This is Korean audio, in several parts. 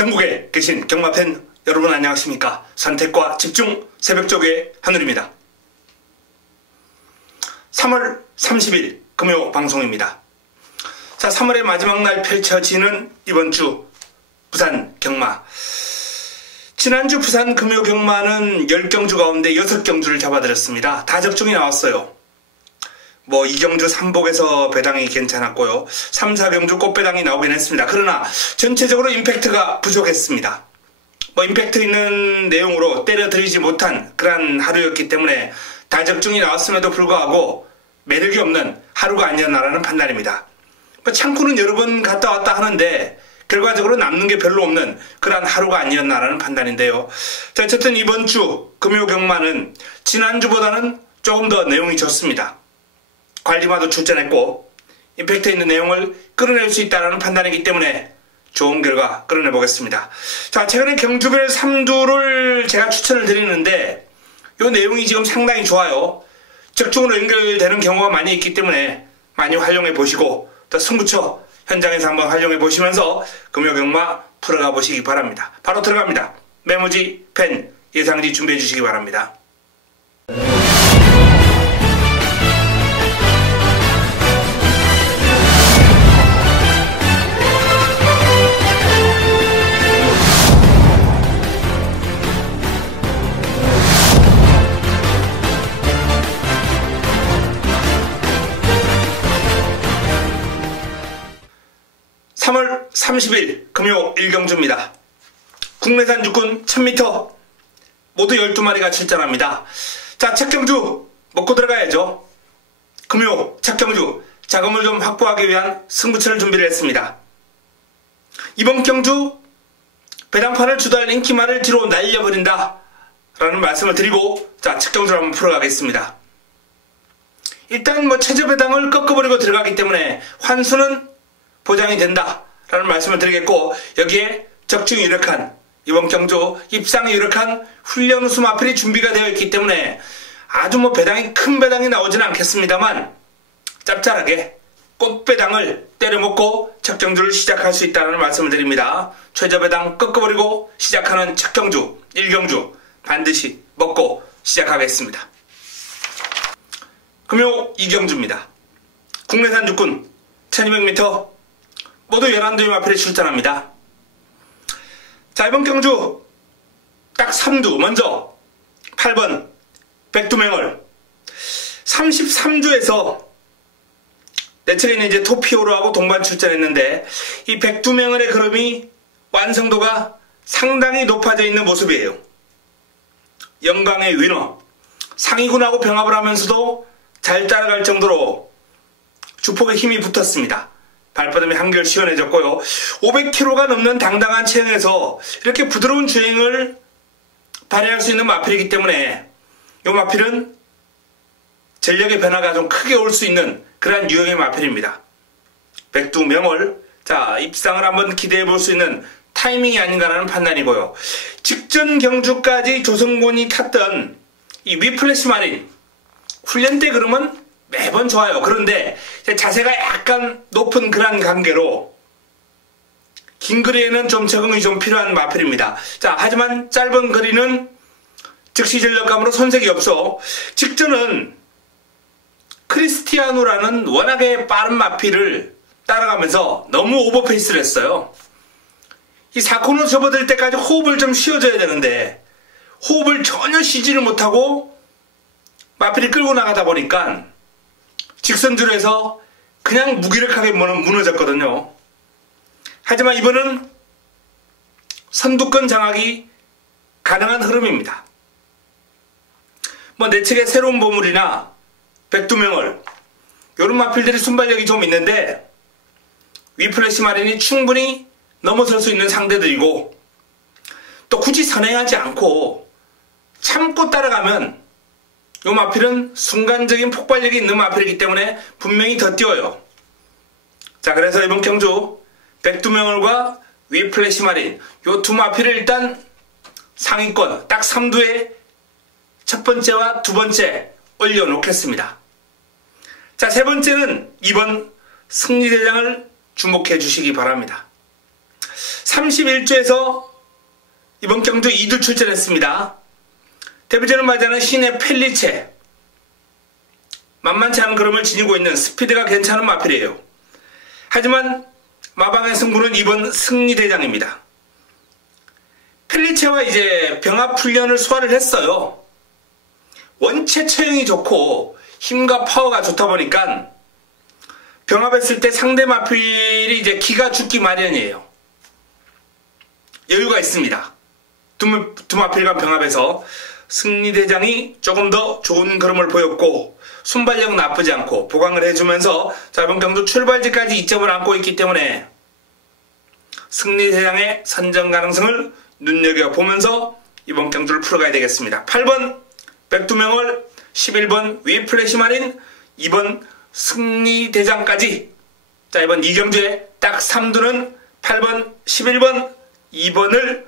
전국에 계신 경마팬 여러분 안녕하십니까? 선택과 집중 새벽조교의 하늘입니다. 3월 30일 금요 방송입니다. 자, 3월의 마지막 날 펼쳐지는 이번 주 부산 경마. 지난주 부산 금요 경마는 10경주 가운데 6경주를 잡아드렸습니다. 다 적중이 나왔어요. 2경주 3복에서 배당이 괜찮았고요. 3, 4경주 꽃배당이 나오긴 했습니다. 그러나 전체적으로 임팩트가 부족했습니다. 임팩트 있는 내용으로 때려드리지 못한 그런 하루였기 때문에 다 적중이 나왔음에도 불구하고 매력이 없는 하루가 아니었나라는 판단입니다. 창구는 여러 번 갔다 왔다 하는데 결과적으로 남는 게 별로 없는 그런 하루가 아니었나라는 판단인데요. 자, 어쨌든 이번 주 금요 경마는 지난주보다는 조금 더 내용이 좋습니다. 관리마도 출전했고 임팩트 있는 내용을 끌어낼 수 있다는 판단이기 때문에 좋은 결과 끌어내 보겠습니다. 자, 최근에 경주별 3두를 제가 추천을 드리는데 이 내용이 지금 상당히 좋아요. 적중으로 연결되는 경우가 많이 있기 때문에 많이 활용해 보시고 또 승부처 현장에서 한번 활용해 보시면서 금요 경마 풀어가 보시기 바랍니다. 바로 들어갑니다. 메모지, 펜, 예상지 준비해 주시기 바랍니다. 3월 30일 금요 1경주입니다. 국내산 육군 1000m 모두 12마리가 출전합니다. 자, 첫 경주 먹고 들어가야죠. 금요 첫 경주 자금을 좀 확보하기 위한 승부처를 준비를 했습니다. 이번 경주 배당판을 주도할 인기만을 뒤로 날려버린다 라는 말씀을 드리고 자, 첫 경주를 한번 풀어가겠습니다. 일단 최저 배당을 꺾어버리고 들어가기 때문에 환수는 보장이 된다 라는 말씀을 드리겠고, 여기에 적중이 유력한 이번 경주 입상이 유력한 훈련 우수 마필이 준비가 되어 있기 때문에 아주 배당이 큰 배당이 나오지는 않겠습니다만 짭짤하게 꽃배당을 때려먹고 첫 경주를 시작할 수 있다는 말씀을 드립니다. 최저 배당 꺾어버리고 시작하는 첫 경주 1경주 반드시 먹고 시작하겠습니다. 금요 2경주입니다. 국내산 육군 1200m 모두 11두의 마필이 출전합니다. 자, 이번 경주 딱 3두 먼저 8번 백두맹을 33주에서 내 측에는 이제 토피오로하고 동반 출전했는데 이 백두맹을의 그름이 완성도가 상당히 높아져 있는 모습이에요. 영광의 위너 상위군하고 병합을 하면서도 잘 따라갈 정도로 주폭에 힘이 붙었습니다. 발바닥이 한결 시원해졌고요. 500kg가 넘는 당당한 체형에서 이렇게 부드러운 주행을 발휘할 수 있는 마필이기 때문에 이 마필은 전력의 변화가 좀 크게 올 수 있는 그러한 유형의 마필입니다. 백두명월, 자, 입상을 한번 기대해 볼 수 있는 타이밍이 아닌가라는 판단이고요. 직전 경주까지 조성곤이 탔던 이 위플래시 마린 훈련 때 그러면 매번 좋아요. 그런데 자세가 약간 높은 그런 관계로 긴 거리에는 좀 적응이 좀 필요한 마필입니다. 자, 하지만 짧은 거리는 즉시 전력감으로 손색이 없어 직전은 크리스티아누라는 워낙에 빠른 마필을 따라가면서 너무 오버페이스를 했어요. 이 4코너 접어들 때까지 호흡을 좀 쉬어줘야 되는데 호흡을 전혀 쉬지를 못하고 마필이 끌고 나가다 보니까 직선줄에서 그냥 무기력하게 무너졌거든요. 하지만 이번은 선두권 장악이 가능한 흐름입니다. 내 측에 새로운 보물이나 백두명월 이런 마필들이 순발력이 좀 있는데 위플래시 마린이 충분히 넘어설 수 있는 상대들이고 또 굳이 선행하지 않고 참고 따라가면 이 마필은 순간적인 폭발력이 있는 마필이기 때문에 분명히 더 뛰어요. 자, 그래서 이번 경주 백두명월과 위플래시 마린 이 두 마필을 일단 상위권 딱 3두에 첫 번째와 두 번째 올려놓겠습니다. 자, 세 번째는 2번 승리대장을 주목해 주시기 바랍니다. 31조에서 이번 경주 2두 출전했습니다. 데뷔전을 맞이하는 신의 펠리체. 만만치 않은 걸음을 지니고 있는 스피드가 괜찮은 마필이에요. 하지만 마방의 승부는 이번 승리대장입니다. 펠리체와 이제 병합훈련을 소화를 했어요. 원체 처형이 좋고 힘과 파워가 좋다 보니까 병합했을 때 상대 마필이 이제 기가 죽기 마련이에요. 여유가 있습니다. 두 마필과 병합해서 승리대장이 조금 더 좋은 걸음을 보였고 순발력 나쁘지 않고 보강을 해주면서 이번 경주 출발지까지 이점을 안고 있기 때문에 승리대장의 선정 가능성을 눈여겨보면서 이번 경주를 풀어가야 되겠습니다. 8번 백두명월, 11번 위플래시 마린, 2번 승리대장까지 이번 2경주에 딱 3두는 8번, 11번, 2번을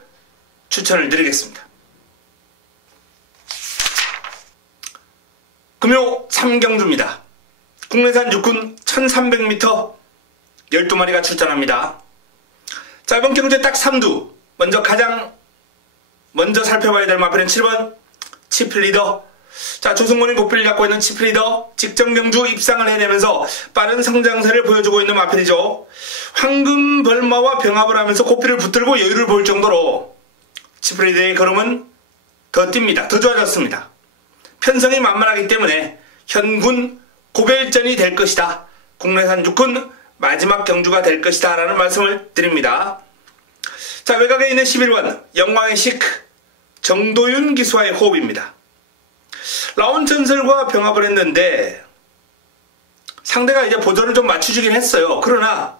추천을 드리겠습니다. 금요 3경주입니다. 국내산 육군 1300m 12마리가 출전합니다. 이번 경주에 딱 3두. 가장 먼저 살펴봐야 될 마필은 7번 치플리더. 조승원이 고삐를 잡고 있는 치플리더 직전 경주 입상을 해내면서 빠른 성장세를 보여주고 있는 마필이죠. 황금 벌마와 병합을 하면서 고삐를 붙들고 여유를 볼 정도로 치플리더의 걸음은 더 뜁니다. 더 좋아졌습니다. 편성이 만만하기 때문에 현군 고별전이 될 것이다. 국내산 육군 마지막 경주가 될 것이다 라는 말씀을 드립니다. 외곽에 있는 11번 영광의 시크 정도윤 기수와의 호흡입니다. 라온 전설과 병합을 했는데 상대가 이제 보조를 좀 맞춰주긴 했어요. 그러나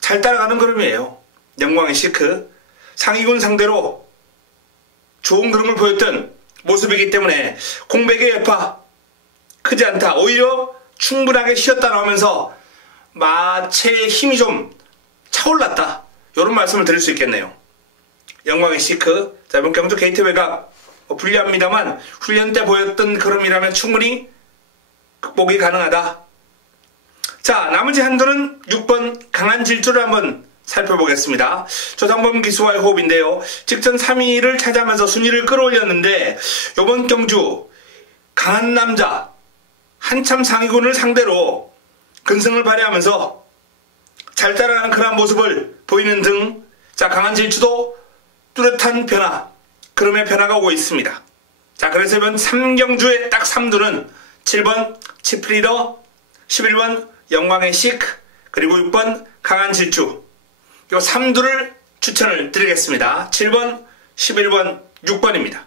잘 따라가는 걸음이에요. 영광의 시크 상위군 상대로 좋은 걸음을 보였던 모습이기 때문에 공백의 여파 크지 않다. 오히려 충분하게 쉬었다 나오면서 마체의 힘이 좀 차올랐다. 이런 말씀을 드릴 수 있겠네요. 영광의 시크 이번 경주 게이트 외곽 불리합니다만 훈련 때 보였던 걸음이라면 충분히 극복이 가능하다. 나머지 한도는 6번 강한 질주를 한번 살펴보겠습니다. 조상범 기수와의 호흡인데요. 직전 3위를 차지하면서 순위를 끌어올렸는데 이번 경주 강한 남자 한참 상위군을 상대로 근성을 발휘하면서 잘 따라가는 그런 모습을 보이는 등 강한 질주도 뚜렷한 변화, 걸음의 변화가 오고 있습니다. 그래서 이번 3경주의 딱 3두는 7번 치프리더, 11번 영광의 시크, 그리고 6번 강한 질주 요 3두를 추천을 드리겠습니다. 7번, 11번, 6번입니다.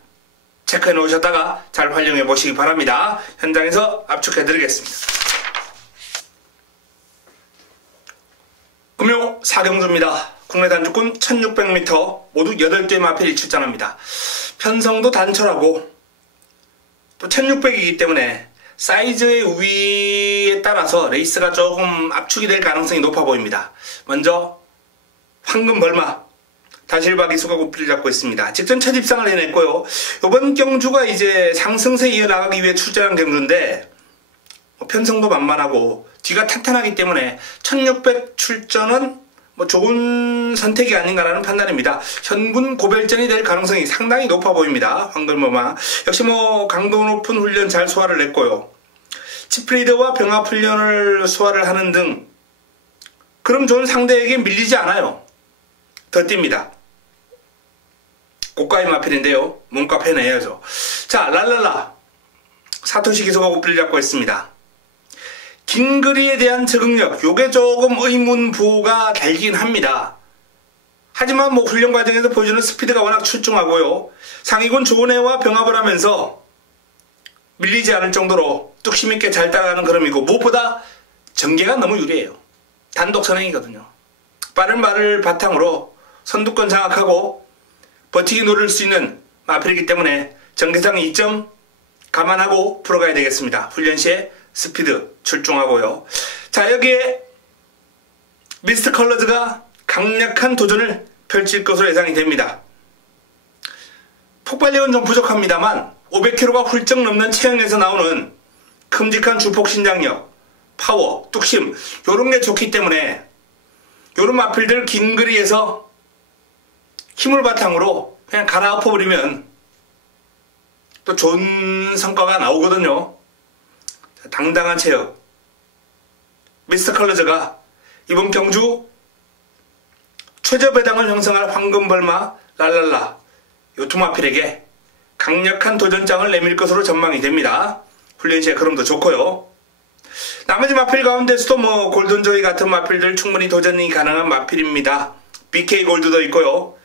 체크해 놓으셨다가 잘 활용해 보시기 바랍니다. 현장에서 압축해 드리겠습니다. 금요 4경주입니다. 국내산 육군 1600m 모두 8대 마필이 출전합니다. 편성도 단촐하고 또 1600이기 때문에 사이즈의 우위에 따라서 레이스가 조금 압축이 될 가능성이 높아 보입니다. 먼저 황금 벌마 다실바 기수가 고삐를 잡고 있습니다. 직전 첫 입상을 해냈고요. 이번 경주가 이제 상승세 이어나가기 위해 출전한 경주인데 편성도 만만하고 뒤가 탄탄하기 때문에 1600 출전은 좋은 선택이 아닌가라는 판단입니다. 현군 고별전이 될 가능성이 상당히 높아 보입니다. 황금범마 역시 강도 높은 훈련 잘 소화를 했고요. 치프리더와 병합 훈련을 소화를 하는 등 그럼 좋은 상대에게 밀리지 않아요. 더 뜁니다. 고가의 마필인데요. 몸값 해내야죠. 랄랄라 사토시 기소가 고삐를 잡고 있습니다. 긴 거리에 대한 적응력 요게 조금 의문부호가 달긴 합니다. 하지만 훈련 과정에서 보여주는 스피드가 워낙 출중하고요. 상위군 조은혜와 병합을 하면서 밀리지 않을 정도로 뚝심 있게 잘 따라가는 걸음이고 무엇보다 전개가 너무 유리해요. 단독 선행이거든요. 빠른 말을 바탕으로 선두권 장악하고 버티기 노릴 수 있는 마필이기 때문에 전개상 2점 감안하고 풀어가야 되겠습니다. 훈련 시에 스피드 출중하고요. 여기에 미스트 컬러즈가 강력한 도전을 펼칠 것으로 예상이 됩니다. 폭발력은 좀 부족합니다만 500kg가 훌쩍 넘는 체형에서 나오는 큼직한 주폭 신장력, 파워, 뚝심 요런 게 좋기 때문에 요런 마필들 긴 거리에서 힘을 바탕으로 그냥 갈아엎어버리면 또 좋은 성과가 나오거든요. 당당한 체력. 미스터 컬러즈가 이번 경주 최저 배당을 형성할 황금벌마 랄랄라 요 두 마필에게 강력한 도전장을 내밀 것으로 전망이 됩니다. 훈련 시에 걸음도 좋고요. 나머지 마필 가운데서도 뭐 골든조이 같은 마필들 충분히 도전이 가능한 마필입니다. BK 골드도 있고요.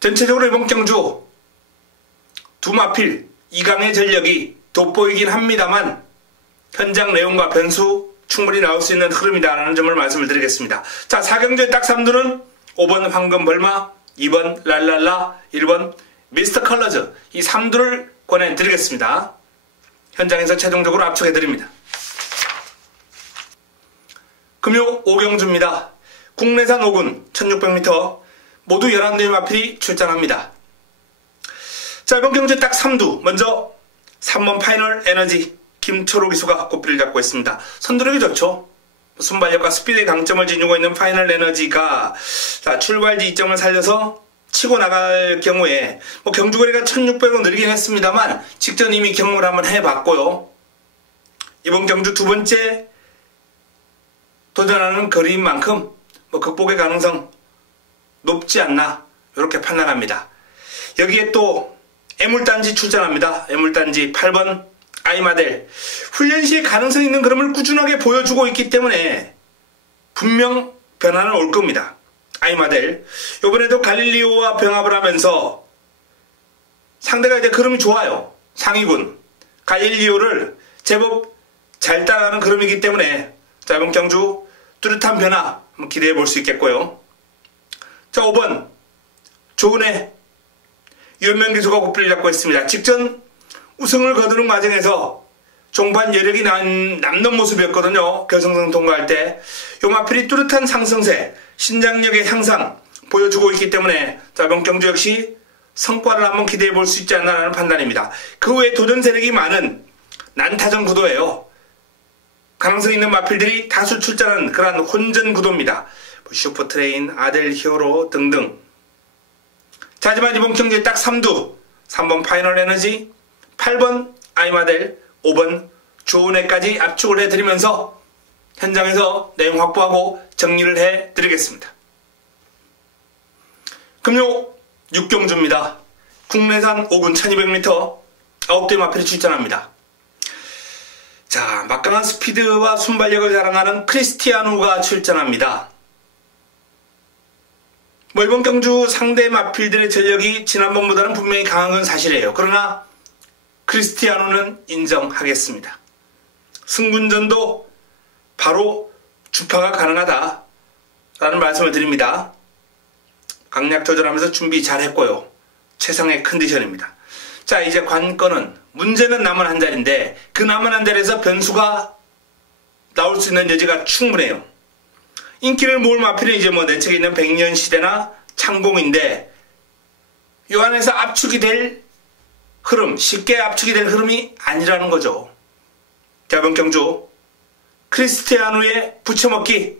전체적으로 이번 경주 두 마필 2강의 전력이 돋보이긴 합니다만 현장 내용과 변수 충분히 나올 수 있는 흐름이다라는 점을 말씀을 드리겠습니다. 자, 4경주의 딱 3두는 5번 황금벌마, 2번 랄랄라, 1번 미스터 컬러즈 이 3두를 권해드리겠습니다. 현장에서 최종적으로 압축해드립니다. 금요 5경주입니다. 국내산 5군 1600m 모두 11대의 마필이 출전합니다. 자, 이번 경주 딱 3두 먼저 3번 파이널 에너지 김초로 기수가 꽃비를 잡고 있습니다. 선두력이 좋죠. 순발력과 스피드의 강점을 지니고 있는 파이널 에너지가 자, 출발지 이점을 살려서 치고 나갈 경우에 뭐 경주거리가 1600원 늘긴 했습니다만 직전 이미 경험을 한번 해봤고요. 이번 경주 두 번째 도전하는 거리인 만큼 뭐 극복의 가능성 높지 않나 이렇게 판단합니다. 여기에 또 애물단지 출전합니다. 애물단지 8번 아이마델 훈련 시에 가능성 있는 그림을 꾸준하게 보여주고 있기 때문에 분명 변화는 올 겁니다. 아이마델 이번에도 갈릴리오와 병합을 하면서 상대가 이제 그림이 좋아요. 상위군 갈릴리오를 제법 잘 따라가는 그림이기 때문에 자, 이번 경주 뚜렷한 변화 한번 기대해 볼 수 있겠고요. 자, 5번 조은혜 유현명 기수가 고삐를 잡고 있습니다. 직전 우승을 거두는 과정에서 종반 여력이 남는 모습이었거든요. 결승선 통과할 때. 요 마필이 뚜렷한 상승세, 신장력의 향상 보여주고 있기 때문에 자, 이번 경주 역시 성과를 한번 기대해 볼 수 있지 않나라는 판단입니다. 그 외에 도전 세력이 많은 난타전 구도예요. 가능성 있는 마필들이 다수 출전하는 그러한 혼전 구도입니다. 슈퍼트레인, 아델 히어로 등등. 자, 하지만 이번 경기에 딱 3두 3번 파이널 에너지 8번 아이마델 5번 조은혜까지 압축을 해드리면서 현장에서 내용 확보하고 정리를 해드리겠습니다. 금요 6경주입니다. 국내산 5군 1200m 9대 마필이 출전합니다. 자, 막강한 스피드와 순발력을 자랑하는 크리스티아누가 출전합니다. 뭐 이번 경주 상대 마필들의 전력이 지난번보다는 분명히 강한 건 사실이에요. 그러나 크리스티아누는 인정하겠습니다. 승군전도 바로 주파가 가능하다라는 말씀을 드립니다. 강약 조절하면서 준비 잘했고요. 최상의 컨디션입니다. 자, 이제 관건은 문제는 남은 한 자리인데 그 남은 한 자리에서 변수가 나올 수 있는 여지가 충분해요. 인기를 모을 마필은 이제 뭐 내측에 있는 백년시대나 창공인데 이 안에서 압축이 될 흐름, 쉽게 압축이 될 흐름이 아니라는 거죠. 자, 이번 경주 크리스티아누의 붙여먹기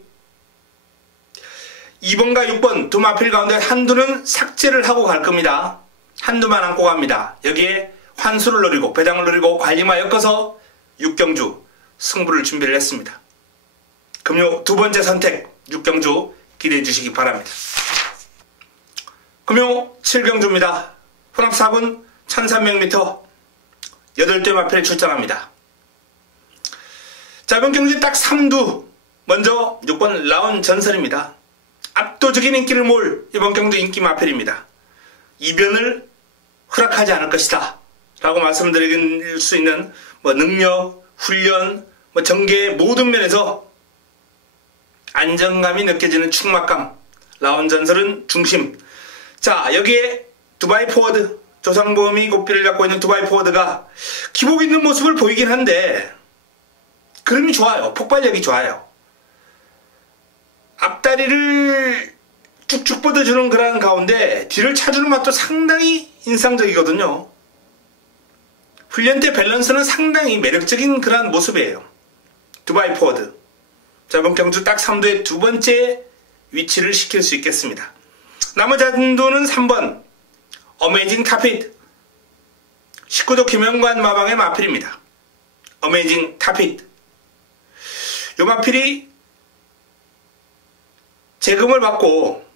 2번과 6번 두 마필 가운데 한두는 삭제를 하고 갈 겁니다. 한두만 안고 갑니다. 여기에 환수를 노리고 배당을 노리고 관리마 엮어서 6경주 승부를 준비를 했습니다. 금요 두 번째 선택 6경주 기대해 주시기 바랍니다. 금요 7경주입니다. 혼합 4군 1300m 8대 마필에 출전합니다. 자, 이번 경주 딱 3두 먼저 6번 라온 전설입니다. 압도적인 인기를 모을 이번 경주 인기 마필입니다. 이변을 허락하지 않을 것이다 라고 말씀드릴 수 있는 뭐 능력, 훈련, 뭐 전개의 모든 면에서 안정감이 느껴지는 충막감 라온 전설은 중심. 자, 여기에 두바이 포워드 조상범이 고삐를 잡고 있는 두바이 포워드가 기복 있는 모습을 보이긴 한데 그림이 좋아요. 폭발력이 좋아요. 앞다리를 쭉쭉 뻗어주는 그런 가운데 뒤를 차주는 맛도 상당히 인상적이거든요. 훈련 때 밸런스는 상당히 매력적인 그런 모습이에요. 두바이 포워드. 자, 이번 경주 딱 3두의 두 번째 위치를 시킬 수 있겠습니다. 나머지 한두는 3번 어메이징 타핏 19조 김영관 마방의 마필입니다. 어메이징 타핏. 이 마필이 재금을 받고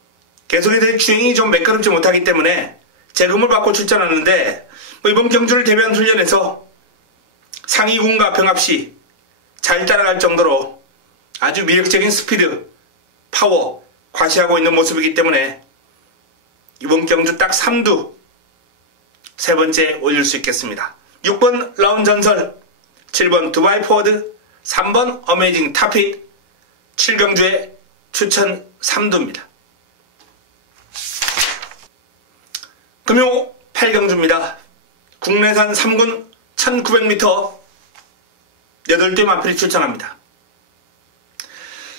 계속해서 주행이 좀 매끄럽지 못하기 때문에 재금을 받고 출전하는데 이번 경주를 대비한 훈련에서 상위군과 병합시 잘 따라갈 정도로 아주 매력적인 스피드, 파워 과시하고 있는 모습이기 때문에 이번 경주 딱 3두 세 번째 올릴 수 있겠습니다. 6번 라운 전설, 7번 두바이 포워드, 3번 어메이징 타핏, 7경주의 추천 3두입니다. 금요 8경주입니다. 국내산 3군 1900m 8대 마필이 출전합니다.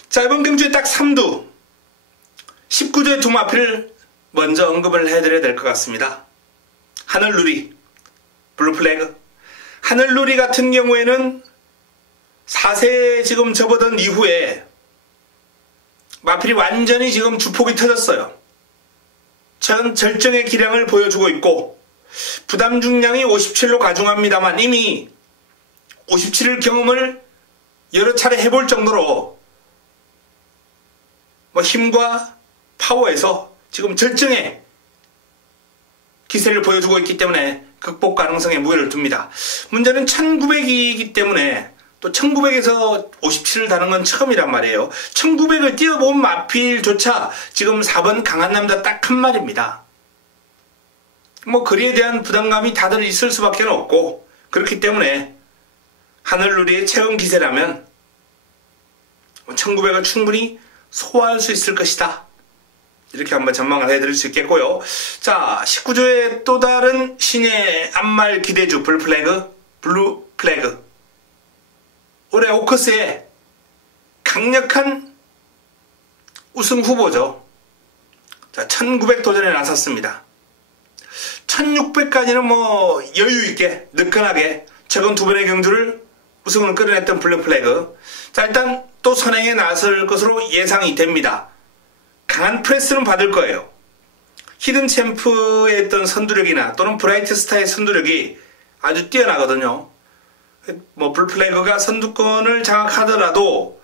자, 이번 경주에 딱 3두 19조의 두 마필을 먼저 언급을 해드려야 될 것 같습니다. 하늘누리, 블루플래그. 하늘누리 같은 경우에는 4세에 지금 접어든 이후에 마필이 완전히 지금 주폭이 터졌어요. 전 절정의 기량을 보여주고 있고 부담 중량이 57로 가중합니다만 이미 57을 경험을 여러 차례 해볼 정도로 힘과 파워에서 지금 절정의 기세를 보여주고 있기 때문에 극복 가능성에 무게를 둡니다. 문제는 1900이기 때문에 또 1900에서 57을 다는 건 처음이란 말이에요. 1900을 뛰어본 마필조차 지금 4번 강한 남자 딱 한 마리입니다. 거리에 대한 부담감이 다들 있을 수밖에 없고 그렇기 때문에 하늘누리의 체험 기세라면 1900을 충분히 소화할 수 있을 것이다. 이렇게 한번 전망을 해드릴 수 있겠고요. 자, 19조의 또 다른 신의 앞말 기대주 블루플래그. 올해 오커스의 강력한 우승 후보죠. 자, 1900 도전에 나섰습니다. 1600까지는 여유있게 느끈하게 최근 두 번의 경주를 우승을 끌어냈던 블루플래그. 자, 일단 또 선행에 나설 것으로 예상이 됩니다. 강한 프레스는 받을 거예요. 히든 챔프의 어떤 선두력이나 또는 브라이트 스타의 선두력이 아주 뛰어나거든요. 블루플래그가 선두권을 장악하더라도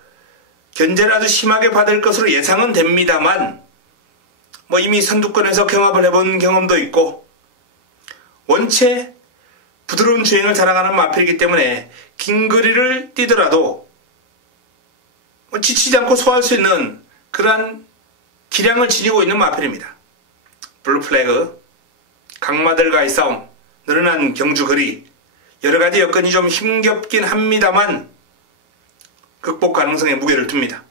견제를 아주 심하게 받을 것으로 예상은 됩니다만 이미 선두권에서 경합을 해본 경험도 있고 원체 부드러운 주행을 자랑하는 마필이기 때문에 긴 거리를 뛰더라도 지치지 않고 소화할 수 있는 그러한 기량을 지니고 있는 마필입니다. 블루플래그, 강마들과의 싸움, 늘어난 경주 거리, 여러가지 여건이 좀 힘겹긴 합니다만 극복 가능성에 무게를 둡니다.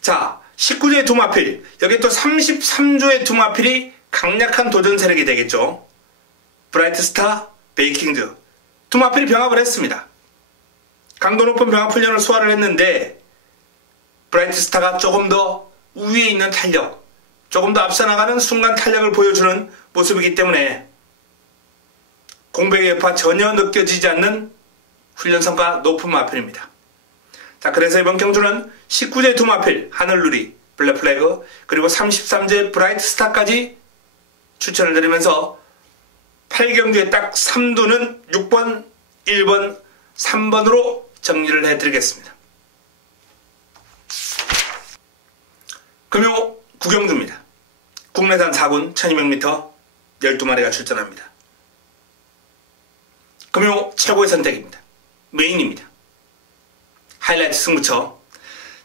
자, 19조의 두 마필, 여기 또 33조의 두 마필이 강력한 도전 세력이 되겠죠. 브라이트 스타, 베이킹즈 두 마필이 병합을 했습니다. 강도 높은 병합 훈련을 소화를 했는데 브라이트 스타가 조금 더 우위에 있는 탄력, 조금 더 앞서 나가는 순간 탄력을 보여주는 모습이기 때문에 공백의 여파 전혀 느껴지지 않는 훈련 성과 높은 마필입니다. 자, 그래서 이번 경주는 19조의 두 마필, 하늘누리, 블루플래그, 그리고 33조의 브라이트 스타까지 추천을 드리면서 8경주의 딱 3두는 6번, 1번, 3번으로 정리를 해드리겠습니다. 금요 9경주입니다. 국내산 4군 1200m 12마리가 출전합니다. 금요 최고의 선택입니다. 메인입니다. 하이라이트 승부처.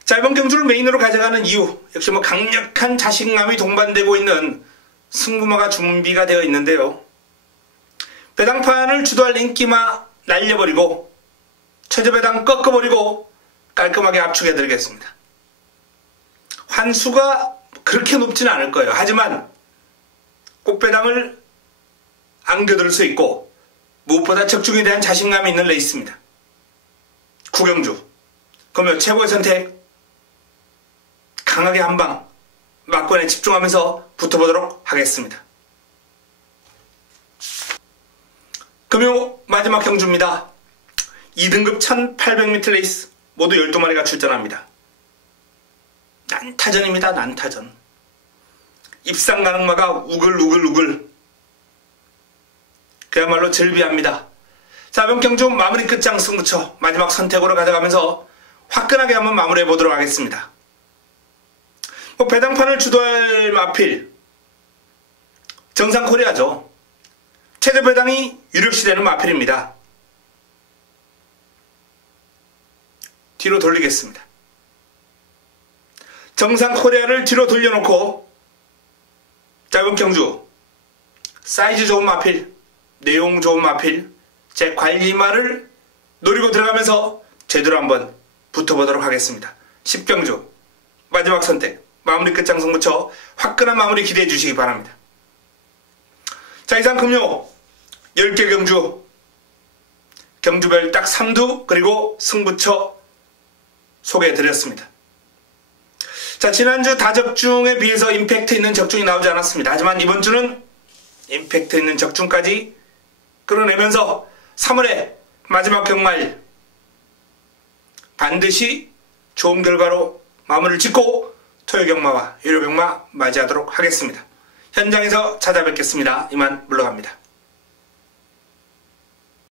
자, 이번 경주를 메인으로 가져가는 이유 역시 강력한 자신감이 동반되고 있는 승부마가 준비가 되어 있는데요. 배당판을 주도할 인기마 날려버리고 최저배당 꺾어버리고 깔끔하게 압축해드리겠습니다. 환수가 그렇게 높지는 않을 거예요. 하지만 꽃배당을 안겨들 수 있고 무엇보다 적중에 대한 자신감이 있는 레이스입니다. 9경주 금요 최고의 선택, 강하게 한방 막권에 집중하면서 붙어보도록 하겠습니다. 금요 마지막 경주입니다. 2등급 1800m 레이스 모두 12마리가 출전합니다. 난타전입니다. 난타전. 입상 가능마가 우글우글우글. 그야말로 절비합니다. 자, 이번 경주 마무리 끝장 승부처 마지막 선택으로 가져가면서 화끈하게 한번 마무리해 보도록 하겠습니다. 배당판을 주도할 마필 정상코리아죠. 최대 배당이 유력시되는 마필입니다. 뒤로 돌리겠습니다. 정상코리아를 뒤로 돌려놓고 짧은 경주 사이즈 좋은 마필, 내용 좋은 마필, 제 관리마를 노리고 들어가면서 제대로 한번 붙어보도록 하겠습니다. 10경주 마지막 선택 마무리 끝장 승부처 화끈한 마무리 기대해 주시기 바랍니다. 자, 이상 금요 10개 경주 경주별 딱 3두 그리고 승부처 소개해 드렸습니다. 자, 지난주 다적중에 비해서 임팩트 있는 적중이 나오지 않았습니다. 하지만 이번 주는 임팩트 있는 적중까지 끌어내면서 3월의 마지막 경마일 반드시 좋은 결과로 마무리를 짓고 토요경마와 일요경마 맞이하도록 하겠습니다. 현장에서 찾아뵙겠습니다. 이만 물러갑니다.